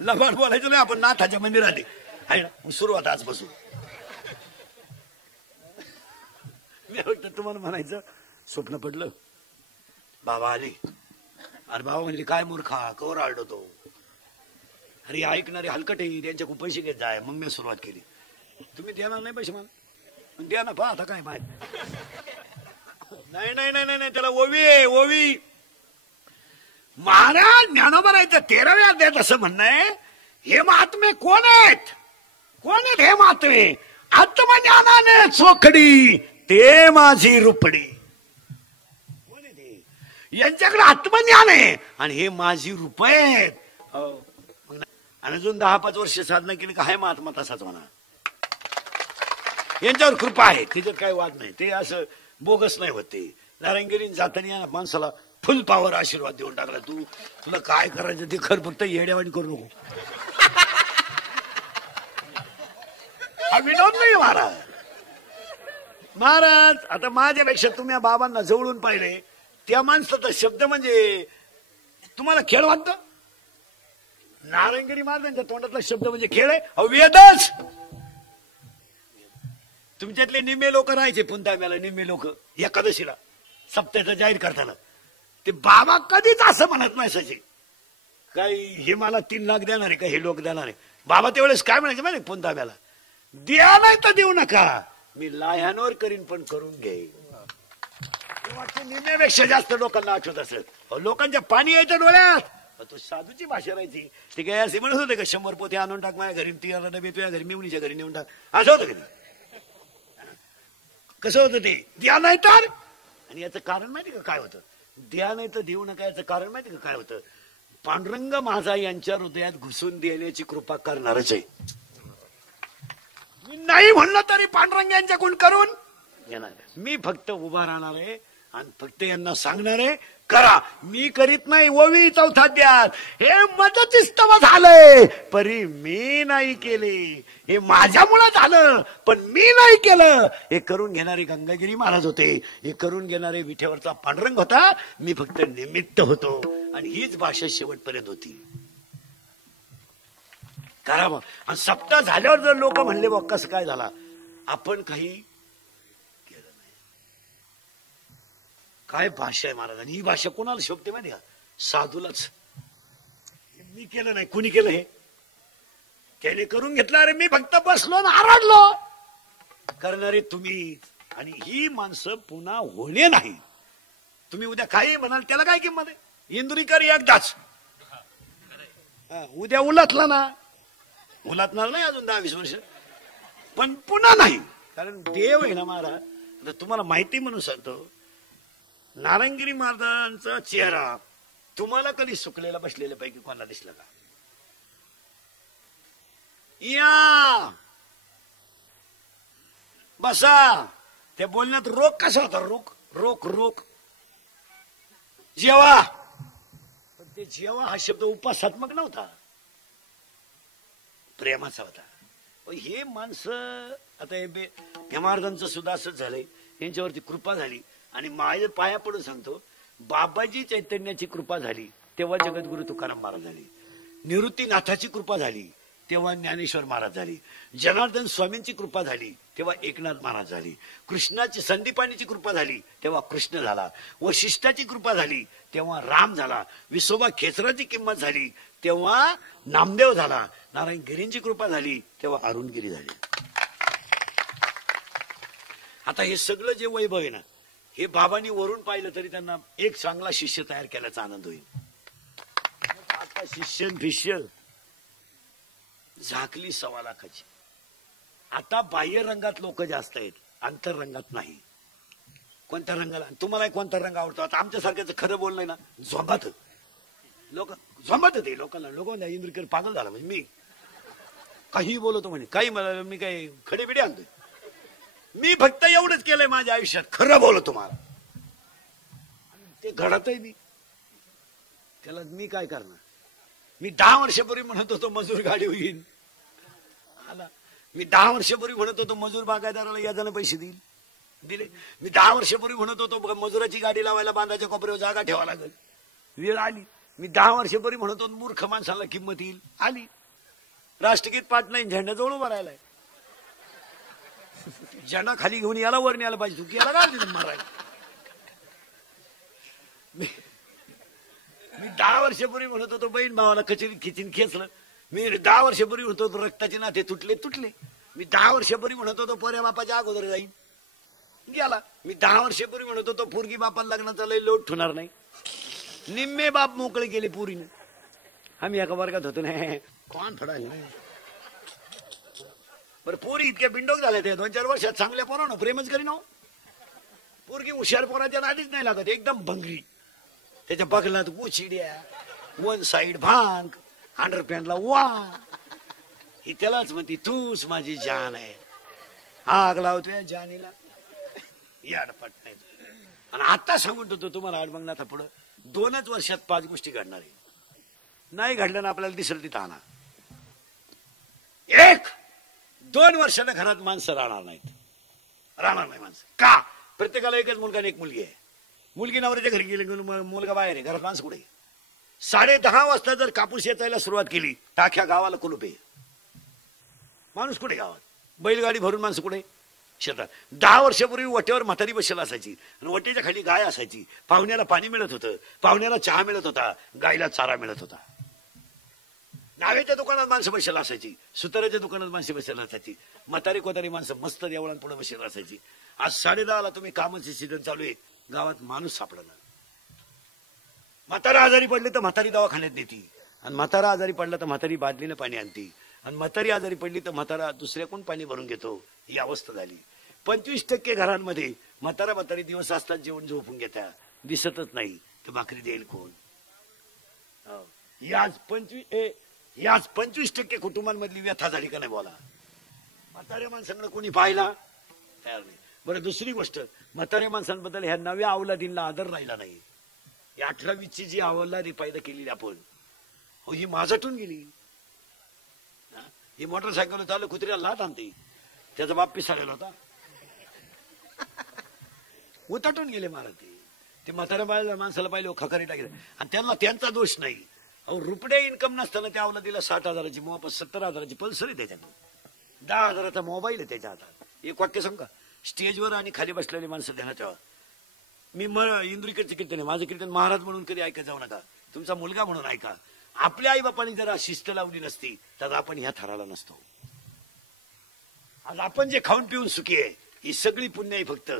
लबाड बोलायचं नाही आपण नाथाच्या मंदिरात आहे ना. सुरुवात आजपासून मी तुम्हाला म्हणायचं स्वप्न पडलं, बाबा आले. अरे बाबा म्हणजे काय मूर्खा कवर आढळतो. अरे ऐकणारे हलकटे त्यांच्याकडून पैसे घेत जाय. मग मी सुरुवात केली. तुम्ही देणार नाही पैसे मला? द्या ना पहा आता काय माहिती. नाही नाही नाही नाही त्याला ओवी आहे ओवी. महाराज ज्ञानोबरायचं 13व्या अध्यायात असं म्हणणं आहे, हे महात्मे कोण आहेत? कोण आहेत हे महात्मे? आत्मज्ञानाने चोखडी ते माझी रुपडी. कोण आहे ते? यांच्याकडे आत्मज्ञान आहे आणि हे माझी रुपये आहेत. आणि अजून 10-5 वर्ष साधना केली का हाय महात्मा तसाच म्हणा. यांच्यावर कृपा आहे, तिच्यात काही वाद नाही. ते असं बोगस नाही होते. नारायणगिरी जाताना माणसाला फुल पावर आशीर्वाद देऊन टाकला. तुला काय करायचं ते खर, फक्त येड्यावाणी करू नको. हा विनोद नाही महाराज. महाराज आता माझ्यापेक्षा तुम्ही बाबांना जवळून पाहिले, त्या माणसाचा शब्द म्हणजे तुम्हाला खेळ वाटतो. नारायणगिरी महाराजांच्या तोंडातला शब्द म्हणजे खेळ आहे. वेदच तुमच्यातले निम्मे लोक राहायचे पुंताम्याला, निम्मे लोक एकादशीला सप्त्याचं जाहीर करताना. ते बाबा कधीच असं म्हणत नाही सची काही हे मला 3 लाख देणार आहे का हे लोक देणार आहे. बाबा त्यावेळेस काय म्हणायचे माहिती पुंताम्याला? द्या नाही तर देऊ नका, मी लाह्यांवर करीन पण करून घेईन. निम्म्यापेक्षा जास्त लोकांना आठवत असेल. लोकांच्या पाणी यायचं डोळ्यात. तो साधूची भाषा राहायची. ते काय असे म्हणत होते का 100 पोते आणून टाक माझ्या घरी, 13 डबे तुझ्या घरी, मेवणीच्या घरी नेऊन टाक, असं होतं कधी? कसं होतं ते? द्या नाही तर. आणि याचं कारण माहिती का काय होतं? द्या नाही तर देऊ नका याचं कारण माहिती का काय होतं? पांडुरंग माझा यांच्या हृदयात घुसून देण्याची कृपा करणारच आहे. मी नाही म्हणलं तरी पांडुरंग यांच्याकडून करून घेणार. मी फक्त उभा राहणार आहे आणि फक्त यांना सांगणार आहे करा. मी करीत नाही. ओवी 4था अध्याय. हे मदतीस्तव झालंय परी मी नाही केले. हे माझ्यामुळे झालं पण मी नाही केलं. हे करून घेणारे गंगागिरी महाराज होते, हे करून घेणारे विठेवरचा पांडुरंग होता. मी फक्त निमित्त होतो. आणि हीच भाषा शेवटपर्यंत होती. करा मग. आणि सप्ताह झाल्यावर जर लोक म्हणले बघ कसं काय झाला, आपण काही केलं नाही. काय भाषा आहे महाराज. ही भाषा कोणाला शोभते माहिती का? साधूलाच. मी केलं नाही. कुणी केलं? हे त्याने करून घेतलं. अरे मी फक्त बसलो ना आरडलो. करणारे तुम्ही. आणि ही माणसं पुन्हा होणे नाही. तुम्ही उद्या काही म्हणाल त्याला काय किंमत आहे? इंदुरीकर एकदाच. उद्या उलटला ना, उलटणार नाही अजून 10-20 वर्ष. पण पुन्हा नाही, कारण देव आहे ना महाराज. आता तुम्हाला माहिती म्हणून सांगतो, नारायणगिरी महाराजांचा चेहरा तुम्हाला कधी सुकलेला बसलेल्या पैकी कोणाला दिसला का? या बसा. त्या बोलण्यात रोख कसा होता? रोख रोख रोख जेवा. पण ते जेवा हा शब्द उपासात्मक नव्हता, प्रेमाचा होता. हे माणसं आता हे महाराजांचं सुद्धा असंच झालंय, यांच्यावरती कृपा झाली. आणि माझ्या पाया पडून सांगतो, बाबाजी चैतन्याची कृपा झाली तेव्हा जगद्गुरु तुकाराम महाराज झाले. निवृत्तीनाथाची कृपा झाली तेव्हा ज्ञानेश्वर महाराज झाली. जनार्दन स्वामींची कृपा झाली तेव्हा एकनाथ महाराज झाली. कृष्णाची संदीपानीची कृपा झाली तेव्हा कृष्ण झाला. वशिष्ठाची कृपा झाली तेव्हा राम झाला. विसोबा खेचराची किंमत झाली तेव्हा नामदेव झाला. नारायण गिरींची कृपा झाली तेव्हा अरुणगिरी झाली. आता हे सगळं जे वैभव आहे ना, हे बाबांनी वरून पाहिलं तरी त्यांना एक चांगला शिष्य तयार केल्याचा आनंद होईल. आता शिष्य झाकली 1.25 लाखाची. आता बाह्य रंगात लोक जास्त आहेत, अंतररंगात नाही. कोणत्या रंगाला तुम्हाला कोणता रंग आवडतो? आता आमच्यासारख्याचं खरं बोलणं ना, झोंबात लोक झोंबात ते लोकांना. लोक म्हणजे इंद्रकर पागल झाला म्हणजे मी काही बोलतो म्हणे, काही मला मी काही खडेबिडे आणतोय. मी फक्त एवढंच केलंय माझ्या आयुष्यात, खरं बोलतो तुम्हाला. ते घडतही मी त्याला मी काय करणार? मी 10 वर्षापूर्वी म्हणत होतो मजूर गाडी होईल आला. मी 10 वर्षापूर्वी म्हणत होतो मजूर बागायदाराला याजाने पैसे देईल, दिले. मी 10 वर्षापूर्वी म्हणत होतो मजुराची गाडी लावायला बांधाच्या कोपऱ्यावर जागा ठेवा लागेल, वेळ आली. मी 10 वर्षापूर्वी म्हणत होतो मूर्ख माणसाला किंमत येईल, आली. राष्ट्रगीत पाठ नाही, झेंड्याजवळ उभा राहिलाय. झेंडा खाली घेऊन याला वर न्यायला पाहिजे, तू याला काय दिलं मारायला? मी 10 वर्षापूर्वी म्हणत होतो बहीण भावाला कचेरी खिचीन खेचलं. मी 10 वर्षापूर्वी म्हणत होतो रक्ताचे नाते तुटले. मी 10 वर्षापूर्वी म्हणत होतो पोऱ्या बापाच्या अगोदर जाईन, गेला. मी 10 वर्षापूर्वी म्हणत होतो पोरगी बापाला लग्नाचा लय लोट ठेवणार नाही, निम्मे बाप मोकळे गेले पोरीने. आम्ही एका वर्गात होतो ना, कोण फडायला नाही. बरं पोरी इतक्या बिंडोक झाल्या, त्या 2-4 वर्षात चांगल्या पोरानं प्रेमच करी ना. पोरगी हुशार पोराच्या आधीच नाही लागत, एकदम भंगरी. त्याच्या बगलात गोचिड्या, 1 साइड भांग, अंडरपॅन्टला वा. ही त्यालाच म्हणती तूच माझी जान आहे. आग लावतोय जानीला, याडपट नाही. आणि आता सांगून होतो तुम्हाला अडबंगनाथा पुढं 2च वर्षात 5 गोष्टी घडणार आहे. नाही घडलं ना आपल्याला दिसेल तिथं आणा. 1-2 वर्षाने घरात माणसं राहणार नाही माणसं. का? प्रत्येकाला एकच मुलगा आणि एक मुलगी आहे. मुलगी नवऱ्याच्या घरी गेली, मुलगा बाहेर आहे, घरात माणसं कुठे? 10:30 वाजता जर कापूस येतायला सुरुवात केली तर अख्ख्या गावाला कुलूप आहे. माणूस कुठे गावात? बैलगाडी भरून माणसं कुठे? शेतात. 10 वर्षापूर्वी वट्यावर म्हातारी बसेल असायची आणि वट्याच्या खाली गाय असायची. पाहुण्याला पाणी मिळत होतं, पाहुण्याला चहा मिळत होता, गायला चारा मिळत होता. नावेच्या दुकानात माणसं बसेल असायची, सुताराच्या दुकानात माणसं बसेल असायची. म्हातारी कोतारी माणसं मस्त देवळांपुढे बसेल असायची. आज 10:30ला तुम्ही कामाचे सीझन चालू आहे, गावात माणूस सापडला. म्हातारा आजारी पडले तर म्हातारी दवाखान्यात नेती, आणि म्हातारा आजारी पडला तर म्हातारी बादलीनं पाणी आणती, आणि म्हातारी आजारी पडली तर म्हातारा दुसऱ्याकडून पाणी भरून घेतो. ही अवस्था झाली. 25% घरांमध्ये म्हातारी दिवस असतात जेवण झोपून घेत्या, दिसतच नाही. तर भाकरी देईल कोण? याच 25% कुटुंबांमधली व्यथा झाली का नाही बोला? म्हाताऱ्या माणसांकडे कोणी पाहिला तयार नाही. बरं, दुसरी गोष्ट, म्हाताऱ्या माणसांबद्दल ह्या नव्या अवलादींना आदर राहिला नाही. 18-20ची जी अवलादी पैदा केलेली आपण, ही माझाटून गेली. ही मोटरसायकल चालू कुत्र्याला लाट आणते, त्याचा बाप पिसाळलेला होता, उताटून गेले महाराज. ते म्हाताऱ्या माणसाला पाहिलं खकारी टाकले, आणि त्यांना त्यांचा दोष नाही. अहो, रुपये इन्कम नसताना त्या अवलादीला 60,000ची मोबाईल, 70,000ची पल्सर आहे त्याच्याकडे, 10,000चा मोबाईल आहे त्याच्या हातात. एक वाक्य सांग का? स्टेजवर आणि खाली बसलेली माणसं ध्यानात ठेवा. मी इंद्रिकडचं कीर्तन आहे, माझं कीर्तन महाराज म्हणून कधी ऐकत जाऊ नका, तुमचा मुलगा म्हणून ऐका. आपल्या आई बापाने जर शिस्त लावली नसती तर आपण ह्या थराला नसतो. आज आपण जे खाऊन पिऊन सुखी आहे, ही सगळी पुण्य आहे फक्त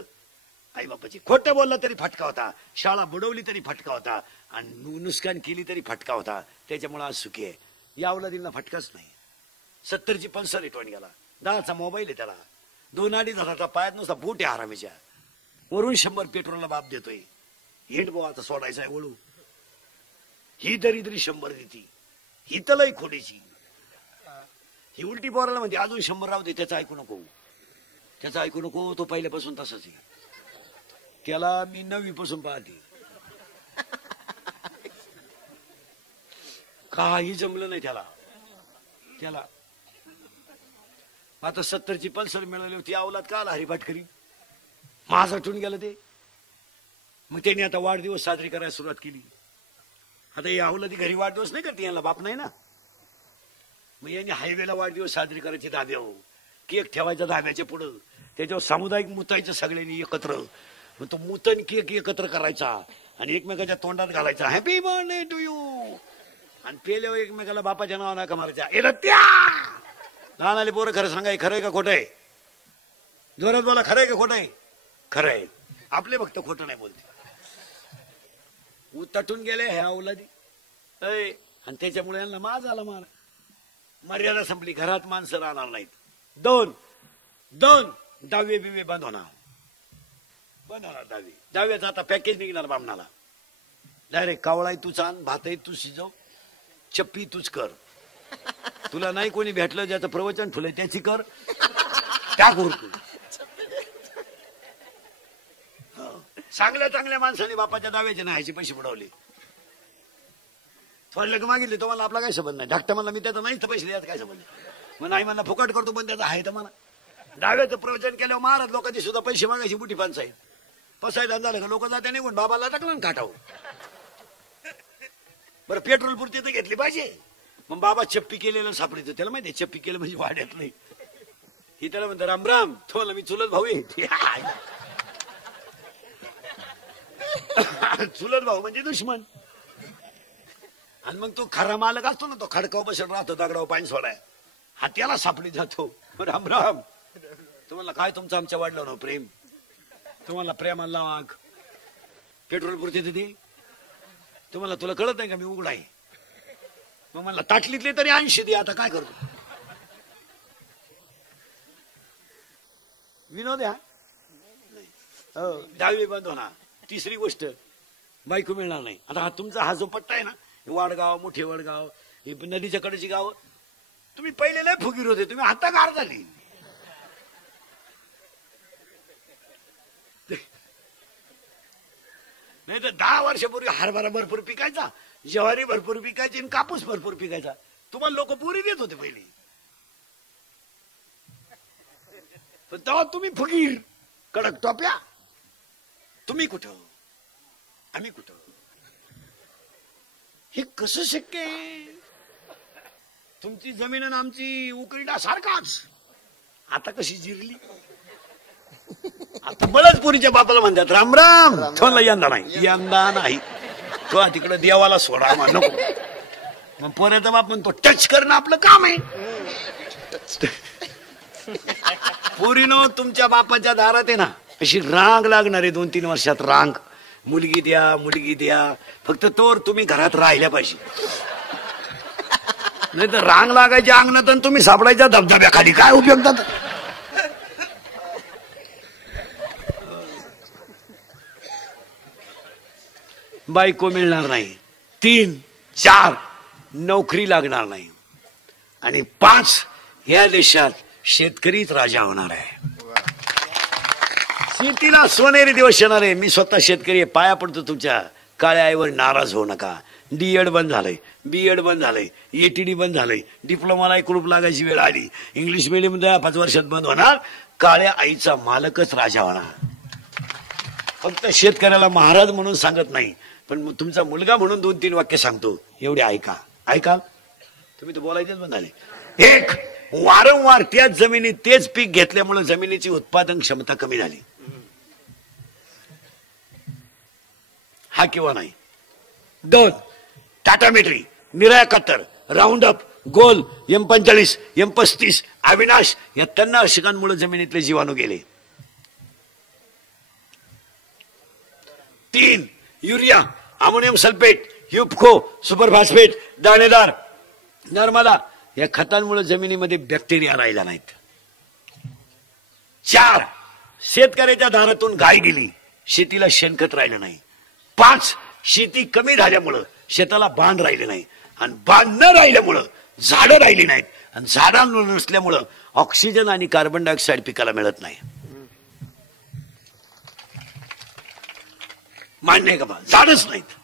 आई बापाची. खोटं बोलला तरी फटका होता, शाळा बुडवली तरी फटका होता, आणि नुकसान केली तरी फटका होता. त्याच्यामुळे आज सुखी आहे. या अवलादींना फटकाच नाही. 70ची पल्सर आहे टोणग्याला, 10चा मोबाईल आहे त्याला, 2-2.5 हजाराचा पायात नुसता बूट आहे आरामीच्या, वरून 100 पेट्रोलला बाप देतोय. हिंड भाऊ आता सोडायचा आहे वळू. ही दरिद्री 100 देती, ही तलय खोडीची. ही उलटी पोराला म्हणते अजून 100 राहू दे, त्याचं ऐकू नको, त्याचं ऐकू नको, तो पहिल्यापासून तसंच आहे. त्याला मी 9वी पासून पाहते, काही जमलं नाही त्याला. आता 70ची पल्सर मिळाली होती, अवलाद का आला हरिभाटकरी, माझा टून गेलं ते. मग त्यांनी आता वाढदिवस साजरी करायला सुरुवात केली. आता या अवलादी घरी वाढदिवस नाही करते, यांना बाप नाही ना. मग यांनी हायवेला वाढदिवस साजरी करायची, धाब्यावर केक ठेवायचा धाब्याच्या पुढं, त्याच्यावर सामुदायिक मुतायचं सगळ्यांनी एकत्र. मग तो मुतन केक एकत्र करायचा आणि एकमेकाच्या तोंडात घालायचा, हॅपी बर्थडे टू यू. आणि पेल्यावर एकमेकाला बापाच्या नावानं का मारायच्या, येत त्या लहान आले पोरं. खरं सांगाय, खरंय का खोटं आहे? जोरात बोला, खरंय का खोटं आहे? खरं आहे. आपले भक्त खोटं नाही बोलते. तटून गेले ह्या औलादी, आणि त्याच्यामुळे यांना माज आला. मार मर्यादा संपली, घरात माणसं राहणार नाहीत. 2 दहावे बिवे बंद होणार. 10व्याचं आता पॅकेज निघणार बामणाला. डायरेक्ट कावळाय तूच आण, भातही तू शिजव, चप्पी तूच कर. तुला नाही कोणी भेटलं, ज्याचं प्रवचन ठुलंय त्याची कर, त्या करू. चांगल्या माणसाने बापाच्या दाव्याचे नाहीचे पैसे बुडवले. थोडलं का मागितले, तो मला आपला काय संबंध नाही. धाकटा मला मी त्याचा नाहीच पैसे द्यायचा काय संबंध. मग नाही मला फुकट करतो, पण त्याचा आहे तर मला. दाव्याचं प्रवचन केल्यावर महाराज लोकांची सुद्धा पैसे मागायची मोठी पंचायत. पसायदान झालं का लोक जाते निघून बाबाला टाकलं ना काटावर. बरं पेट्रोल पुरती तर घेतली पाहिजे. मग बाबा चप्पी केलेलं सापडतो, त्याला माहिती आहे चप्पी केलं म्हणजे वाड्यात नाही. ही त्याला म्हणतो राम तुम्हाला मी चुलत भाऊ आहे. चुलत भाऊ म्हणजे दुश्मन. आणि मग तो खरा मालक असतो ना, तो खडकाव बसत राहतो दगडावर पाणी सोडाय, हा त्याला सापडी जातो. राम तुम्हाला काय तुमचं आमच्या वाढलं प्रेम, तुम्हाला प्रेमाला वाघ पेट्रोल पुरते तिथे तुम्हाला, तुला कळत नाही का मी उघडा आहे. मग मला ताटलीतले तरी 80 दे, आता काय करतो विनोद. या 10वी बंद होणार. 3री गोष्ट बायको मिळणार नाही. आता हा तुमचा हा जो पट्टा आहे ना, वाडगाव, मोठे वडगाव, ही नदीच्या कडेची गाव, तुम्ही पहिले लय फुगीर होते, तुम्ही आता गार झाली. नाही तर 10 वर्षापूर्वी हरभरा भरपूर पिकायचा, ज्वारी भरपूर पिकायची आणि कापूस भरपूर पिकायचा. तुम्हाला लोक पुरी देत होते पहिली, पण तेव्हा तुम्ही फुगीर कडक टोप्या. तुम्ही कुठं, आम्ही कुठं, हे कसं शक्य आहे? तुमची जमीन आणि आमची उकरडा सारखाच. आता कशी जिरली. आता बळच पुरीच्या बापाला म्हणतात राम थोडला यंदा नाही, तो तिकडे देवाला सोडा नको. मग पोऱ्याचा बाप म्हणतो टच करणं आपलं काम आहे. पुरीनो तुमच्या बापाच्या दारात आहे ना, अशी रांग लागणार आहे 2-3 वर्षात. रांग, मुलगी द्या, फक्त तोवर तुम्ही घरात राहिल्या पाहिजे. नाही तर रांग लागायची अंगणात आणि तुम्ही सापडायच्या धबधब्याखाली, काय उपयोग जात. बायको मिळणार नाही. 3-4 नोकरी लागणार नाही. आणि 5 या देशात शेतकरीच राजा होणार आहे. शेतीला सोनेरी दिवस येणार आहे. मी स्वतः शेतकरी आहे, पाया पडतो तुमच्या. काळ्या आईवर नाराज होऊ नका. D.Ed बंद झालंय, B.Ed बंद झालंय, ATD बंद झालंय, डिप्लोमाला कुलूप लागायची वेळ आली. इंग्लिश मिडियम 5 वर्षात बंद होणार. काळ्या आईचा मालकच राजा होणार. फक्त शेतकऱ्याला महाराज म्हणून सांगत नाही, पण तुमचा मुलगा म्हणून 2-3 वाक्य सांगतो. एवढे ऐका. तुम्ही तर बोलायचेच बंद झाले. 1, वारंवार त्याच जमिनीत तेच पीक घेतल्यामुळे जमिनीची उत्पादन क्षमता कमी झाली. हा किंवा नाही. 2, टाटा मेट्री, निराया कत्तर, Roundup, Goal, M45, M35, Avinash या तणनाशकांमुळे जमिनीतले जीवाणू गेले. 3, युरिया, अमोनियम सल्फेट, युपको, सुपर फॉस्फेट, दाणेदार, नर्मदा या खतांमुळे जमिनीमध्ये बॅक्टेरिया राहिला नाहीत. 4 शेतकऱ्याच्या दारातून गाय गेली, शेतीला शेणखत राहिलं नाही. 5 शेती कमी झाल्यामुळं शेताला बांध राहिले नाही, आणि बांध न राहिल्यामुळं झाडं राहिली नाहीत, आणि झाडं नसल्यामुळं ऑक्सिजन आणि कार्बन डायऑक्साईड पिकाला मिळत नाही. मान्य आहे का बा? झाडच नाहीत.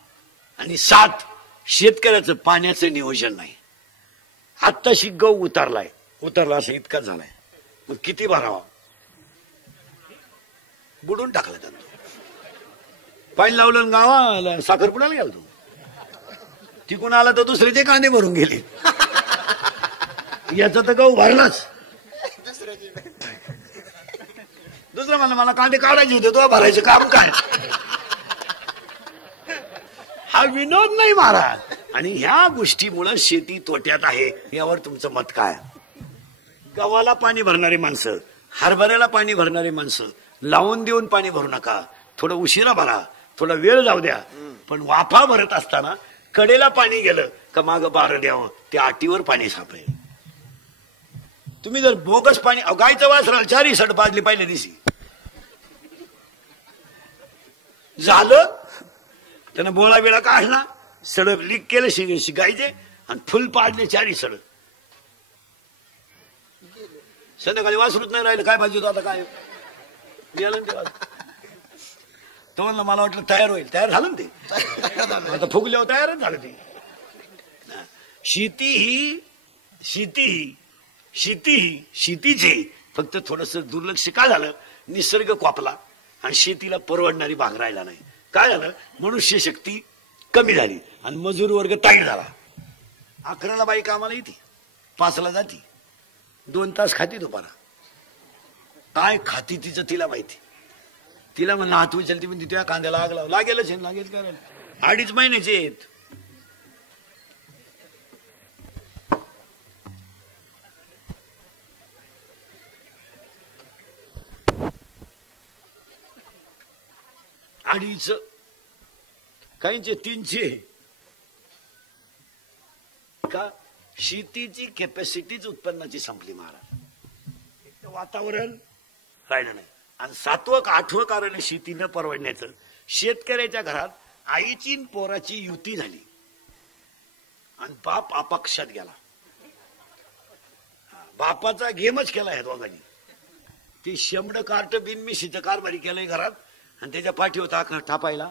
आणि 7 शेतकऱ्याचं पाण्याचं नियोजन नाही. आत्ताशी गहू उतरला असं इतका झालाय, मग किती भरावा? बुडून टाकला त्यांना. पाणी लावलं गावाला साखरपुड्याला गेला तो, तिकून आला तर दुसऱ्याचे कांदे भरून गेले. याचा तर गहू भरलाच. दुसरं म्हणलं मला कांदे काढायचे होते, तो भरायचं काम काय? हा विनोद नाही महाराज. आणि ह्या गोष्टीमुळे शेती तोट्यात आहे. यावर तुमचं मत काय? गव्हाला पाणी भरणारी माणसं, हरभऱ्याला पाणी भरणारी माणसं, लावून देऊन पाणी भरू नका, थोडं उशिरा भरा, थोडा वेळ जाऊ द्या, पण वाफा भरत असताना कडेला पाणी गेलं का माग बारं द्यावं, त्या अटीवर पाणी सापडेल. तुम्ही जर बोगस पाणी, गायचं वासराला 4 सड पाजली पहिल्या दिवशी, झालं त्यानं बोळा बिळा काढला, सड लीक केलं शिकायचे, आणि फुल पाडले 4 सड. संध्याकाळी वासरूच नाही राहिलं, काय पाहिजे आता काय गेलं तेव्हा. तो म्हणलं मला वाटलं तयार होईल, तयार झालं ते आता फुगल्यावर तयारच झालं ते. शेतीची फक्त थोडस दुर्लक्ष का झालं? निसर्ग कोपला आणि शेतीला परवडणारी भाग राहिला नाही. काय झालं? मनुष्य शक्ती कमी झाली आणि मजूर वर्ग ताईट झाला. 11ला बाई कामाला येते, 5ला जाती, 2 तास खाती दुपारा. काय खाती तिचं तिला माहिती. तिला म्हणलं हात उचलती म्हणते तुझ्या कांद्याला आग लाव. लागेलच लागेल करायला. 2.5 महिन्याचे आहेत. अडीच, काहींचे 300. का? शेतीची कॅपॅसिटीच उत्पन्नाची संपली महाराज. एक तर वातावरण राहिलं नाही, आणि 7वं 8वं कारण शेती न परवडण्याचं. शेतकऱ्याच्या घरात आईची पोराची युती झाली आणि बाप अपक्षात गेला. बापाचा गेमच केला ह्या दोघांनी. ती 100 कार्ट बिनमिशीचं कारभारी केलंय घरात, आणि त्याच्या पाठीवर टापायला